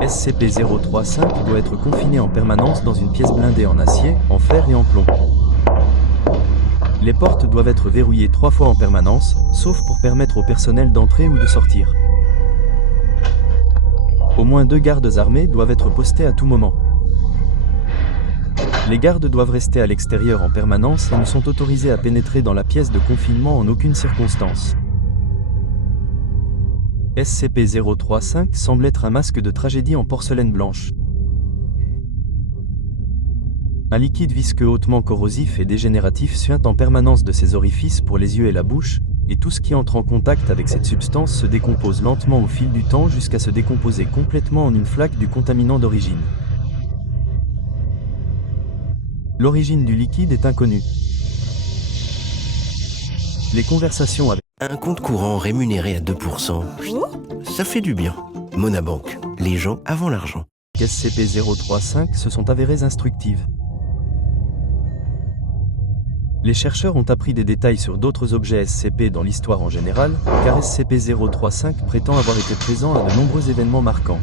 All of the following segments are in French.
SCP-035 doit être confiné en permanence dans une pièce blindée en acier, en fer et en plomb. Les portes doivent être verrouillées 3 fois en permanence, sauf pour permettre au personnel d'entrer ou de sortir. Au moins 2 gardes armés doivent être postés à tout moment. Les gardes doivent rester à l'extérieur en permanence et ne sont autorisés à pénétrer dans la pièce de confinement en aucune circonstance. SCP-035 semble être un masque de tragédie en porcelaine blanche. Un liquide visqueux hautement corrosif et dégénératif suinte en permanence de ses orifices pour les yeux et la bouche, et tout ce qui entre en contact avec cette substance se décompose lentement au fil du temps jusqu'à se décomposer complètement en une flaque du contaminant d'origine. L'origine du liquide est inconnue. Les conversations avec Un compte courant rémunéré à 2%, ça fait du bien. Monabank, les gens avant l'argent. SCP-035 se sont avérées instructives. Les chercheurs ont appris des détails sur d'autres objets SCP dans l'histoire en général, car SCP-035 prétend avoir été présent à de nombreux événements marquants.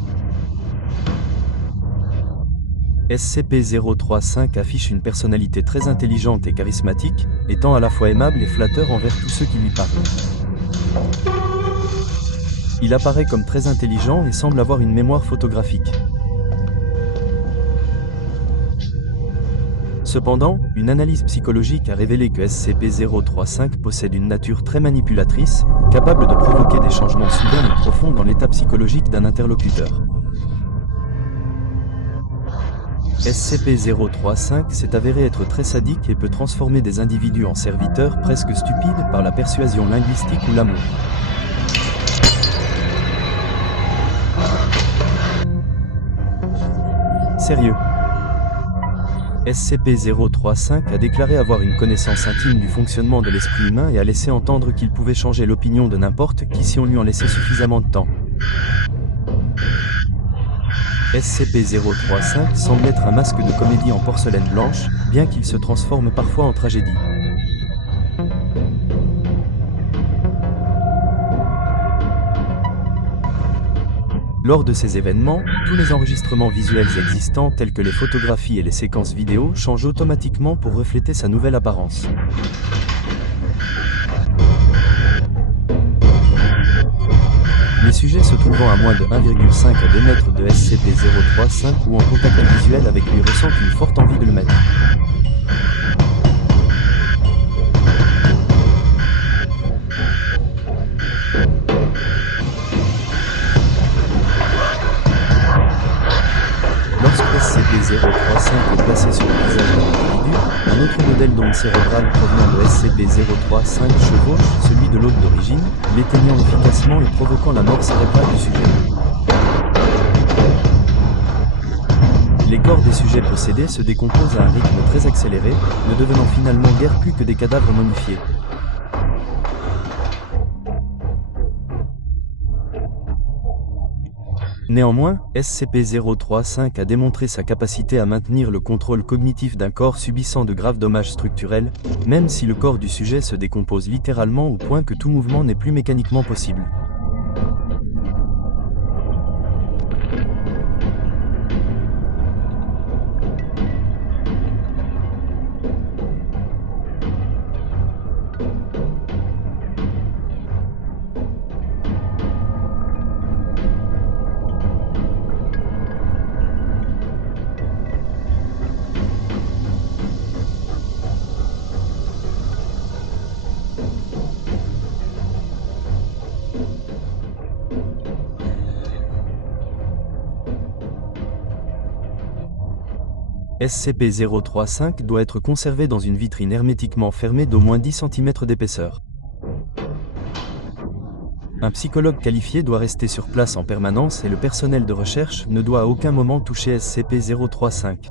SCP-035 affiche une personnalité très intelligente et charismatique, étant à la fois aimable et flatteur envers tous ceux qui lui parlent. Il apparaît comme très intelligent et semble avoir une mémoire photographique. Cependant, une analyse psychologique a révélé que SCP-035 possède une nature très manipulatrice, capable de provoquer des changements soudains et profonds dans l'état psychologique d'un interlocuteur. SCP-035 s'est avéré être très sadique et peut transformer des individus en serviteurs presque stupides par la persuasion linguistique ou l'amour. Sérieux. SCP-035 a déclaré avoir une connaissance intime du fonctionnement de l'esprit humain et a laissé entendre qu'il pouvait changer l'opinion de n'importe qui si on lui en laissait suffisamment de temps. SCP-035 semble être un masque de comédie en porcelaine blanche, bien qu'il se transforme parfois en tragédie. Lors de ces événements, tous les enregistrements visuels existants tels que les photographies et les séquences vidéo changent automatiquement pour refléter sa nouvelle apparence. Les sujets se trouvant à moins de 1,5 à 2 mètres de SCP-035 ou en contact visuel avec lui ressentent une forte envie de le mettre. Lorsque SCP-035 est placé sur le visage d'un individu, un autre modèle d'onde cérébrale provenant de SCP-035 chevauche celui de l'hôte d'origine, l'éteignant efficacement et provoquant la mort cérébrale du sujet. Les corps des sujets possédés se décomposent à un rythme très accéléré, ne devenant finalement guère plus que des cadavres momifiés. Néanmoins, SCP-035 a démontré sa capacité à maintenir le contrôle cognitif d'un corps subissant de graves dommages structurels, même si le corps du sujet se décompose littéralement au point que tout mouvement n'est plus mécaniquement possible. SCP-035 doit être conservé dans une vitrine hermétiquement fermée d'au moins 10 cm d'épaisseur. Un psychologue qualifié doit rester sur place en permanence et le personnel de recherche ne doit à aucun moment toucher SCP-035.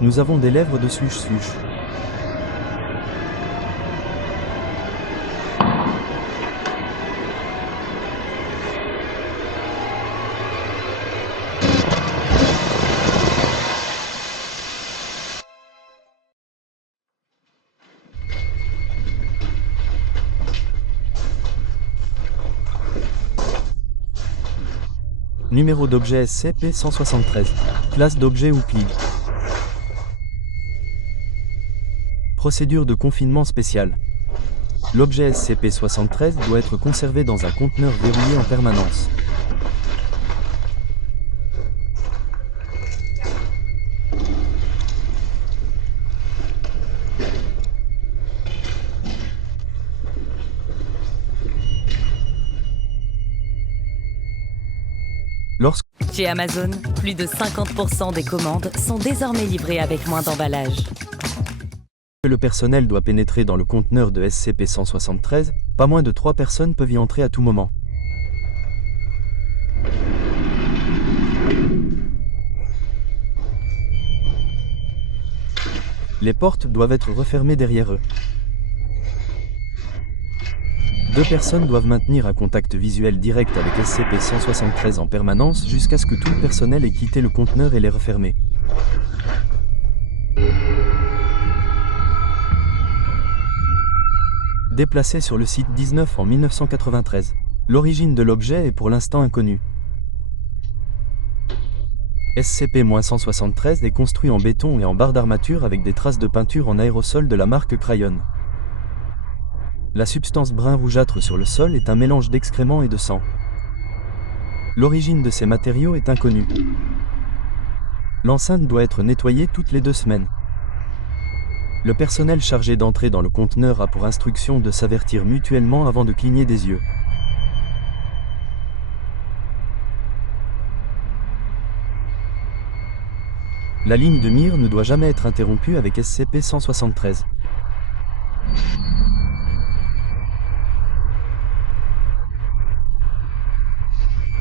Nous avons des lèvres de slush-slush. Numéro d'objet SCP-173. Classe d'objet Euclide. Procédure de confinement spéciale. L'objet SCP-73 doit être conservé dans un conteneur verrouillé en permanence. Chez Amazon, plus de 50% des commandes sont désormais livrées avec moins d'emballage. Le personnel doit pénétrer dans le conteneur de SCP-173, pas moins de 3 personnes peuvent y entrer à tout moment. Les portes doivent être refermées derrière eux. 2 personnes doivent maintenir un contact visuel direct avec SCP-173 en permanence jusqu'à ce que tout le personnel ait quitté le conteneur et les refermé. Déplacé sur le site 19 en 1993. L'origine de l'objet est pour l'instant inconnue. SCP-173 est construit en béton et en barre d'armature avec des traces de peinture en aérosol de la marque Crayon. La substance brun rougeâtre sur le sol est un mélange d'excréments et de sang. L'origine de ces matériaux est inconnue. L'enceinte doit être nettoyée toutes les 2 semaines. Le personnel chargé d'entrer dans le conteneur a pour instruction de s'avertir mutuellement avant de cligner des yeux. La ligne de mire ne doit jamais être interrompue avec SCP-173.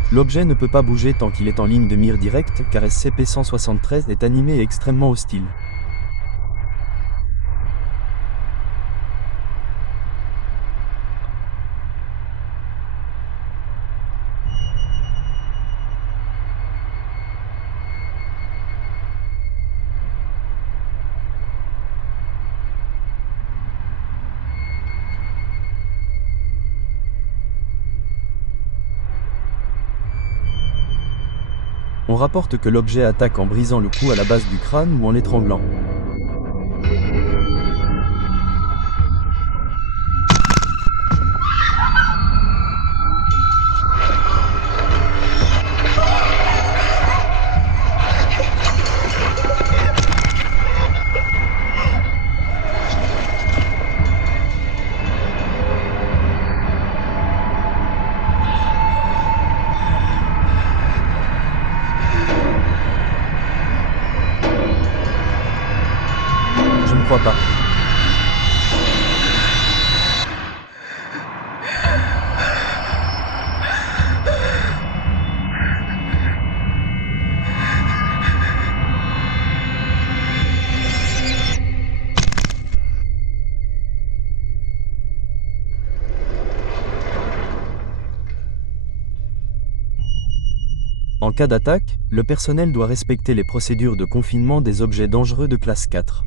L'objet ne peut pas bouger tant qu'il est en ligne de mire directe car SCP-173 est animé et extrêmement hostile. On rapporte que l'objet attaque en brisant le cou à la base du crâne ou en l'étranglant. Je ne crois pas. En cas d'attaque, le personnel doit respecter les procédures de confinement des objets dangereux de classe 4.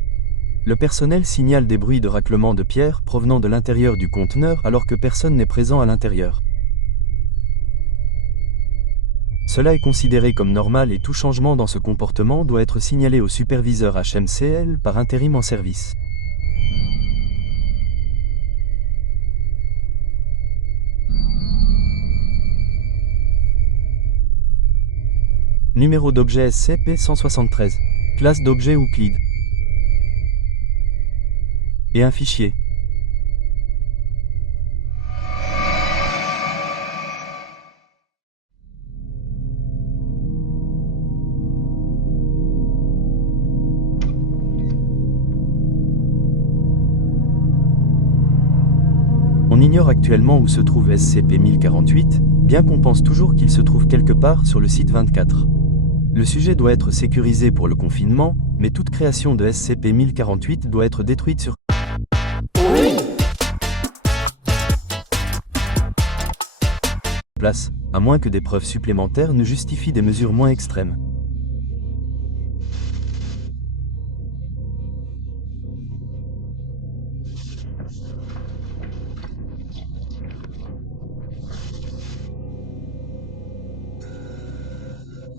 Le personnel signale des bruits de raclement de pierres provenant de l'intérieur du conteneur alors que personne n'est présent à l'intérieur. Cela est considéré comme normal et tout changement dans ce comportement doit être signalé au superviseur HMCL par intérim en service. Numéro d'objet SCP-173. Classe d'objet Euclide. Et un fichier. On ignore actuellement où se trouve SCP-1048, bien qu'on pense toujours qu'il se trouve quelque part sur le site 24. Le sujet doit être sécurisé pour le confinement, mais toute création de SCP-1048 doit être détruite sur place, à moins que des preuves supplémentaires ne justifient des mesures moins extrêmes.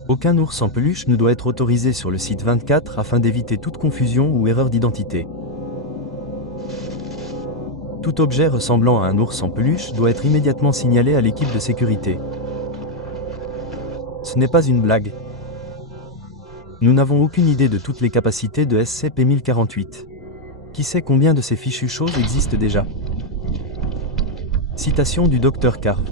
Aucun ours en peluche ne doit être autorisé sur le site 24 afin d'éviter toute confusion ou erreur d'identité. Tout objet ressemblant à un ours en peluche doit être immédiatement signalé à l'équipe de sécurité. Ce n'est pas une blague. Nous n'avons aucune idée de toutes les capacités de SCP-1048. Qui sait combien de ces fichues choses existent déjà? Citation du Dr Carve.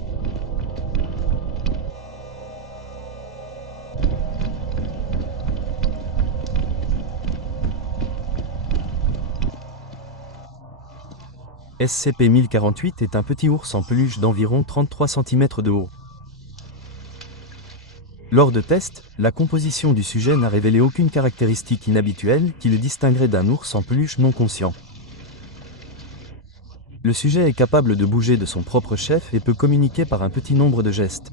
SCP-1048 est un petit ours en peluche d'environ 33 cm de haut. Lors de tests, la composition du sujet n'a révélé aucune caractéristique inhabituelle qui le distinguerait d'un ours en peluche non conscient. Le sujet est capable de bouger de son propre chef et peut communiquer par un petit nombre de gestes.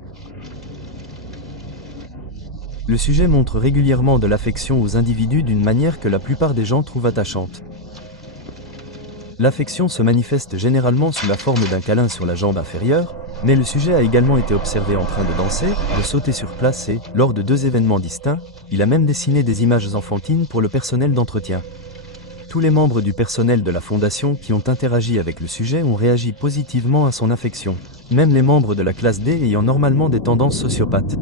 Le sujet montre régulièrement de l'affection aux individus d'une manière que la plupart des gens trouvent attachante. L'affection se manifeste généralement sous la forme d'un câlin sur la jambe inférieure, mais le sujet a également été observé en train de danser, de sauter sur place et, lors de 2 événements distincts, il a même dessiné des images enfantines pour le personnel d'entretien. Tous les membres du personnel de la Fondation qui ont interagi avec le sujet ont réagi positivement à son affection, même les membres de la classe D ayant normalement des tendances sociopathes.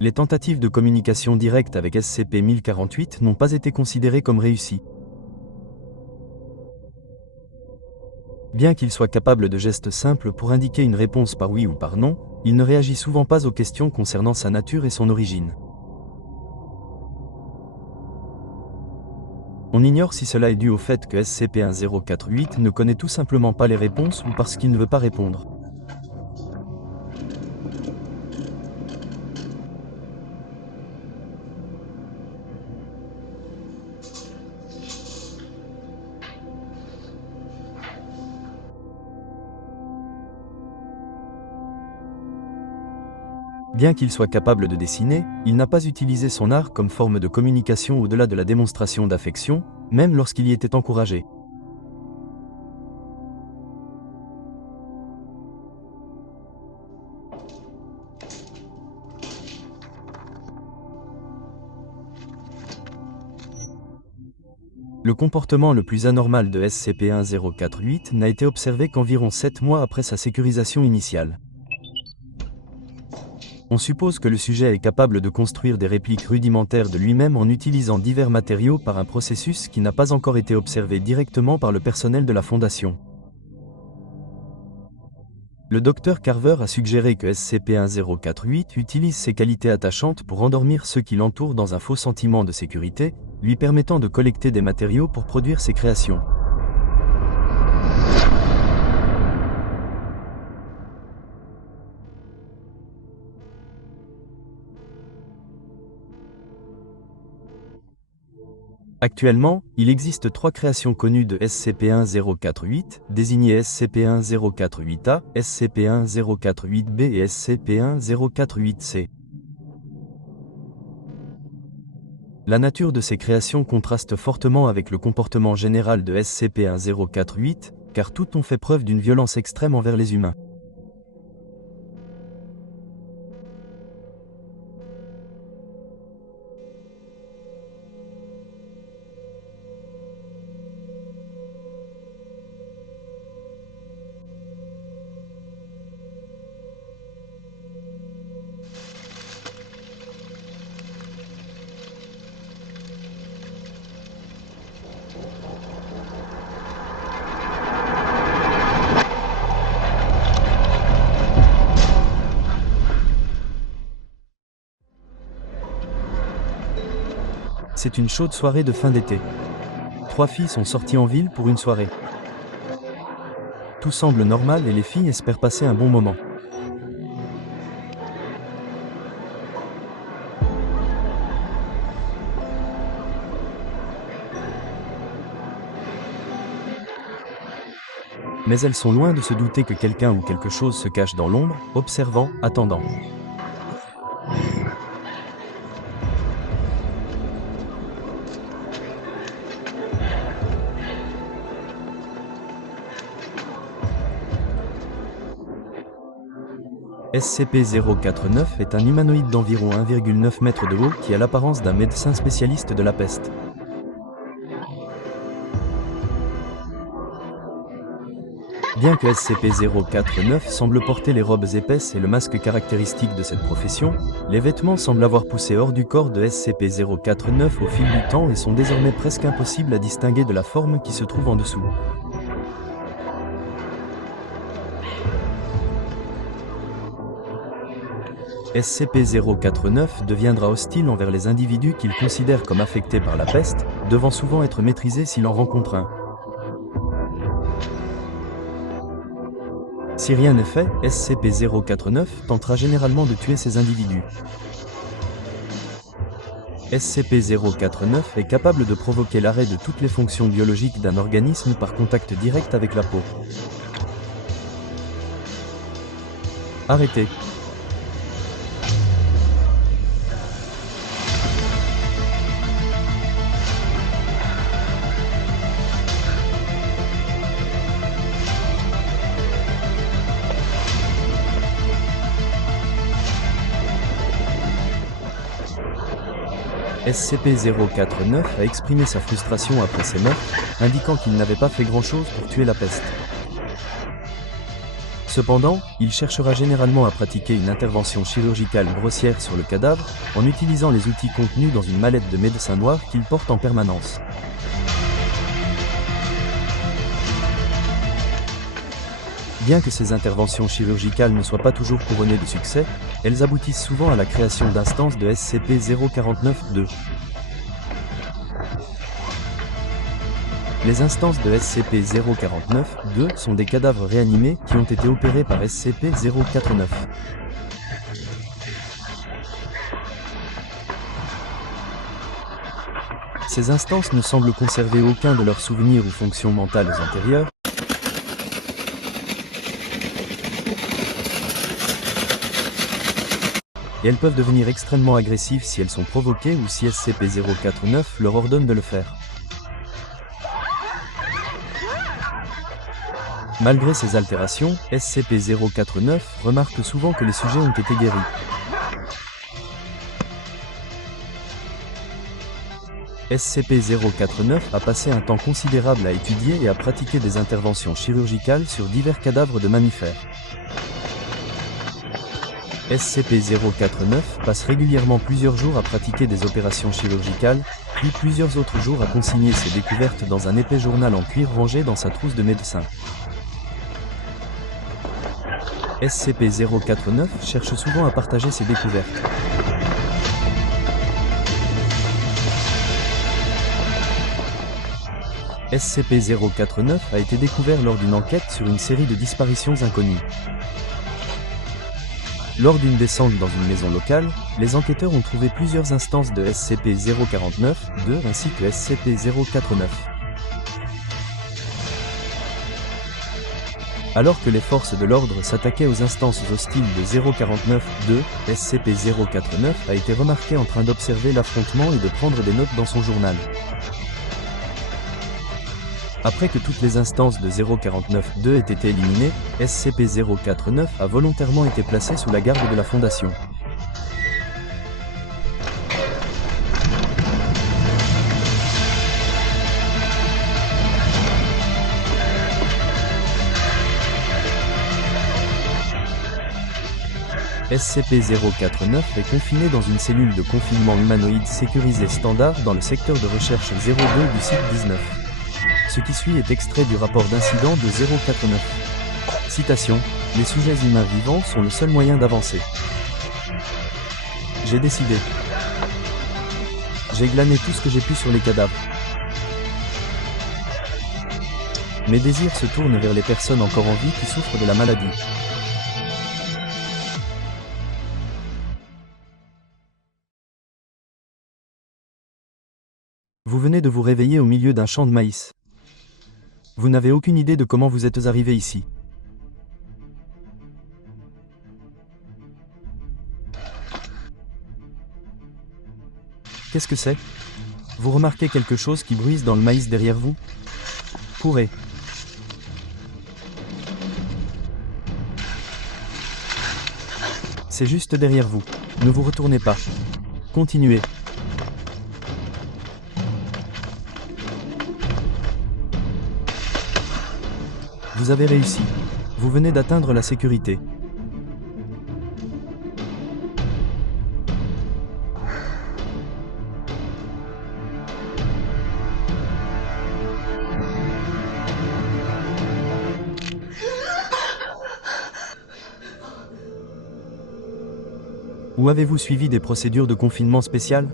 Les tentatives de communication directe avec SCP-1048 n'ont pas été considérées comme réussies. Bien qu'il soit capable de gestes simples pour indiquer une réponse par oui ou par non, il ne réagit souvent pas aux questions concernant sa nature et son origine. On ignore si cela est dû au fait que SCP-1048 ne connaît tout simplement pas les réponses ou parce qu'il ne veut pas répondre. Bien qu'il soit capable de dessiner, il n'a pas utilisé son art comme forme de communication au-delà de la démonstration d'affection, même lorsqu'il y était encouragé. Le comportement le plus anormal de SCP-1048 n'a été observé qu'environ 7 mois après sa sécurisation initiale. On suppose que le sujet est capable de construire des répliques rudimentaires de lui-même en utilisant divers matériaux par un processus qui n'a pas encore été observé directement par le personnel de la Fondation. Le Dr Carver a suggéré que SCP-1048 utilise ses qualités attachantes pour endormir ceux qui l'entourent dans un faux sentiment de sécurité, lui permettant de collecter des matériaux pour produire ses créations. Actuellement, il existe 3 créations connues de SCP-1048, désignées SCP-1048-A, SCP-1048-B et SCP-1048-C. La nature de ces créations contraste fortement avec le comportement général de SCP-1048, car toutes ont fait preuve d'une violence extrême envers les humains. C'est une chaude soirée de fin d'été. 3 filles sont sorties en ville pour une soirée. Tout semble normal et les filles espèrent passer un bon moment. Mais elles sont loin de se douter que quelqu'un ou quelque chose se cache dans l'ombre, observant, attendant. SCP-049 est un humanoïde d'environ 1,9 m de haut qui a l'apparence d'un médecin spécialiste de la peste. Bien que SCP-049 semble porter les robes épaisses et le masque caractéristique de cette profession, les vêtements semblent avoir poussé hors du corps de SCP-049 au fil du temps et sont désormais presque impossibles à distinguer de la forme qui se trouve en dessous. SCP-049 deviendra hostile envers les individus qu'il considère comme affectés par la peste, devant souvent être maîtrisé s'il en rencontre un. Si rien n'est fait, SCP-049 tentera généralement de tuer ces individus. SCP-049 est capable de provoquer l'arrêt de toutes les fonctions biologiques d'un organisme par contact direct avec la peau. Arrêtez. SCP-049 a exprimé sa frustration après ces meurtres, indiquant qu'il n'avait pas fait grand-chose pour tuer la peste. Cependant, il cherchera généralement à pratiquer une intervention chirurgicale grossière sur le cadavre, en utilisant les outils contenus dans une mallette de médecin noir qu'il porte en permanence. Bien que ces interventions chirurgicales ne soient pas toujours couronnées de succès, elles aboutissent souvent à la création d'instances de SCP-049-2. Les instances de SCP-049-2 sont des cadavres réanimés qui ont été opérés par SCP-049. Ces instances ne semblent conserver aucun de leurs souvenirs ou fonctions mentales antérieures, et elles peuvent devenir extrêmement agressives si elles sont provoquées ou si SCP-049 leur ordonne de le faire. Malgré ces altérations, SCP-049 remarque souvent que les sujets ont été guéris. SCP-049 a passé un temps considérable à étudier et à pratiquer des interventions chirurgicales sur divers cadavres de mammifères. SCP-049 passe régulièrement plusieurs jours à pratiquer des opérations chirurgicales, puis plusieurs autres jours à consigner ses découvertes dans un épais journal en cuir rangé dans sa trousse de médecin. SCP-049 cherche souvent à partager ses découvertes. SCP-049 a été découvert lors d'une enquête sur une série de disparitions inconnues. Lors d'une descente dans une maison locale, les enquêteurs ont trouvé plusieurs instances de SCP-049-2 ainsi que SCP-049. Alors que les forces de l'ordre s'attaquaient aux instances hostiles de 049-2, SCP-049 a été remarqué en train d'observer l'affrontement et de prendre des notes dans son journal. Après que toutes les instances de 049-2 aient été éliminées, SCP-049 a volontairement été placé sous la garde de la Fondation. SCP-049 est confiné dans une cellule de confinement humanoïde sécurisée standard dans le secteur de recherche 02 du site 19. Ce qui suit est extrait du rapport d'incident de 049. Citation : les sujets humains vivants sont le seul moyen d'avancer. J'ai décidé. J'ai glané tout ce que j'ai pu sur les cadavres. Mes désirs se tournent vers les personnes encore en vie qui souffrent de la maladie. Vous venez de vous réveiller au milieu d'un champ de maïs. Vous n'avez aucune idée de comment vous êtes arrivé ici. Qu'est-ce que c'est? Vous remarquez quelque chose qui bruisse dans le maïs derrière vous? Courez. C'est juste derrière vous. Ne vous retournez pas. Continuez. Vous avez réussi. Vous venez d'atteindre la sécurité. Ou avez-vous suivi des procédures de confinement spéciales?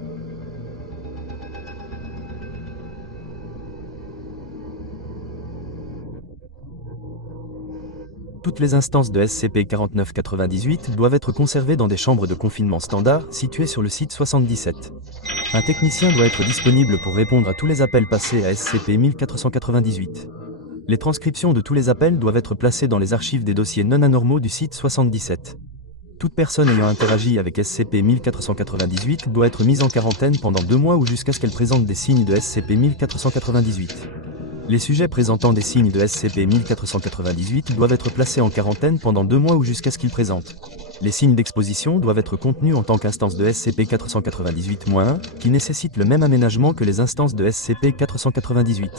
Toutes les instances de SCP-4998 doivent être conservées dans des chambres de confinement standard situées sur le site 77. Un technicien doit être disponible pour répondre à tous les appels passés à SCP-1498. Les transcriptions de tous les appels doivent être placées dans les archives des dossiers non anormaux du site 77. Toute personne ayant interagi avec SCP-1498 doit être mise en quarantaine pendant 2 mois ou jusqu'à ce qu'elle présente des signes de SCP-1498. Les sujets présentant des signes de SCP-1498 doivent être placés en quarantaine pendant 2 mois ou jusqu'à ce qu'ils présentent. Les signes d'exposition doivent être contenus en tant qu'instance de SCP-498-1, qui nécessitent le même aménagement que les instances de SCP-498.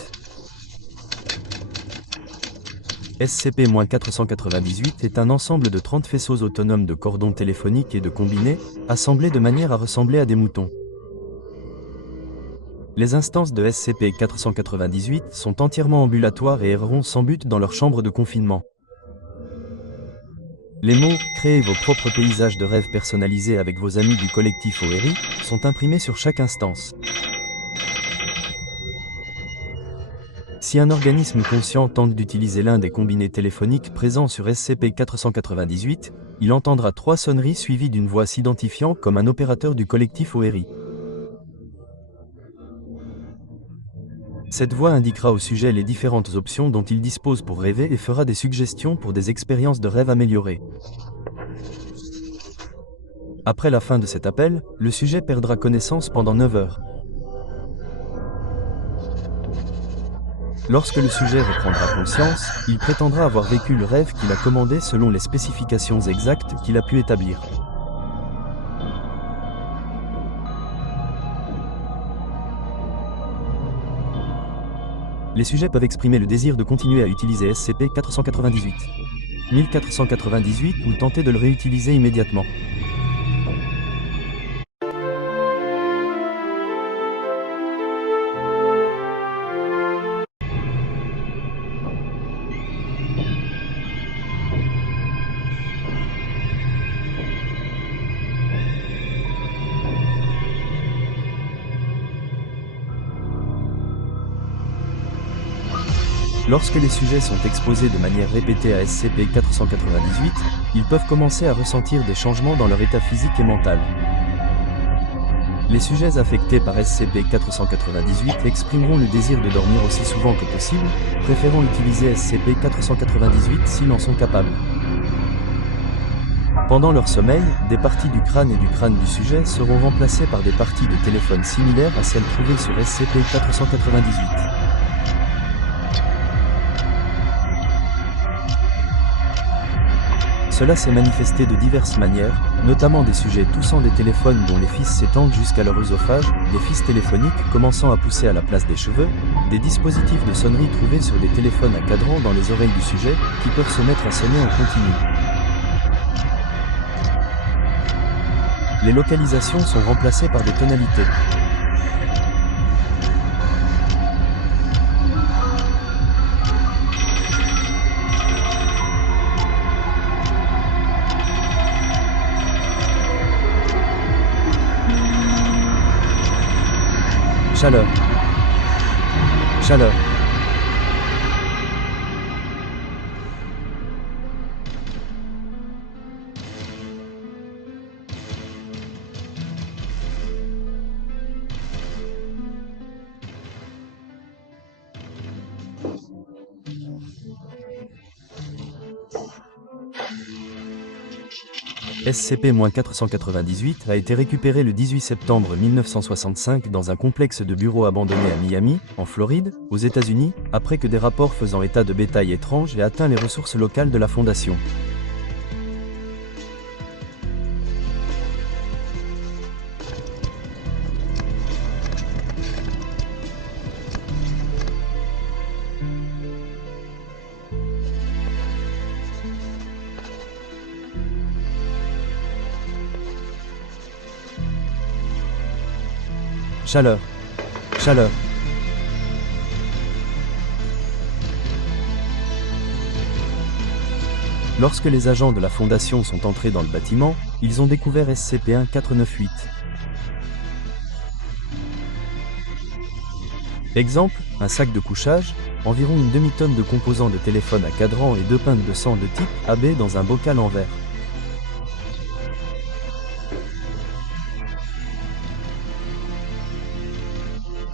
SCP-498 est un ensemble de 30 faisceaux autonomes de cordons téléphoniques et de combinés, assemblés de manière à ressembler à des moutons. Les instances de SCP-498 sont entièrement ambulatoires et erreront sans but dans leur chambre de confinement. Les mots « Créez vos propres paysages de rêve personnalisés avec vos amis du collectif OERI » sont imprimés sur chaque instance. Si un organisme conscient tente d'utiliser l'un des combinés téléphoniques présents sur SCP-498, il entendra 3 sonneries suivies d'une voix s'identifiant comme un opérateur du collectif OERI. Cette voix indiquera au sujet les différentes options dont il dispose pour rêver et fera des suggestions pour des expériences de rêve améliorées. Après la fin de cet appel, le sujet perdra connaissance pendant 9 heures. Lorsque le sujet reprendra conscience, il prétendra avoir vécu le rêve qu'il a commandé selon les spécifications exactes qu'il a pu établir. Les sujets peuvent exprimer le désir de continuer à utiliser SCP-498. 1498 ou tenter de le réutiliser immédiatement. Lorsque les sujets sont exposés de manière répétée à SCP-498, ils peuvent commencer à ressentir des changements dans leur état physique et mental. Les sujets affectés par SCP-498 exprimeront le désir de dormir aussi souvent que possible, préférant utiliser SCP-498 s'ils en sont capables. Pendant leur sommeil, des parties du crâne et du crâne du sujet seront remplacées par des parties de téléphone similaires à celles trouvées sur SCP-498. Cela s'est manifesté de diverses manières, notamment des sujets toussant des téléphones dont les fils s'étendent jusqu'à leur œsophage, des fils téléphoniques commençant à pousser à la place des cheveux, des dispositifs de sonnerie trouvés sur des téléphones à cadran dans les oreilles du sujet, qui peuvent se mettre à sonner en continu. Les localisations sont remplacées par des tonalités. Chaleur. Chaleur. SCP-498 a été récupéré le 18 septembre 1965 dans un complexe de bureaux abandonné à Miami, en Floride, aux États-Unis, après que des rapports faisant état de bétail étrange aient atteint les ressources locales de la Fondation. Chaleur. Chaleur. Lorsque les agents de la Fondation sont entrés dans le bâtiment, ils ont découvert SCP-1498. Exemple, un sac de couchage, environ une demi-tonne de composants de téléphone à cadran et 2 pintes de sang de type AB dans un bocal en verre.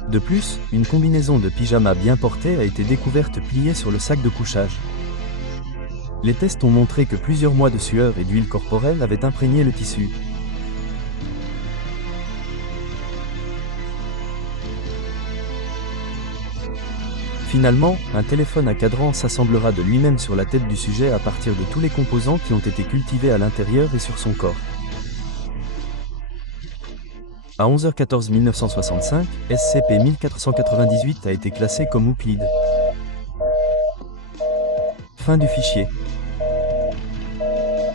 De plus, une combinaison de pyjama bien portée a été découverte pliée sur le sac de couchage. Les tests ont montré que plusieurs mois de sueur et d'huile corporelle avaient imprégné le tissu. Finalement, un téléphone à cadran s'assemblera de lui-même sur la tête du sujet à partir de tous les composants qui ont été cultivés à l'intérieur et sur son corps. À 11h14 1965, SCP-1498 a été classé comme Euclide. Fin du fichier.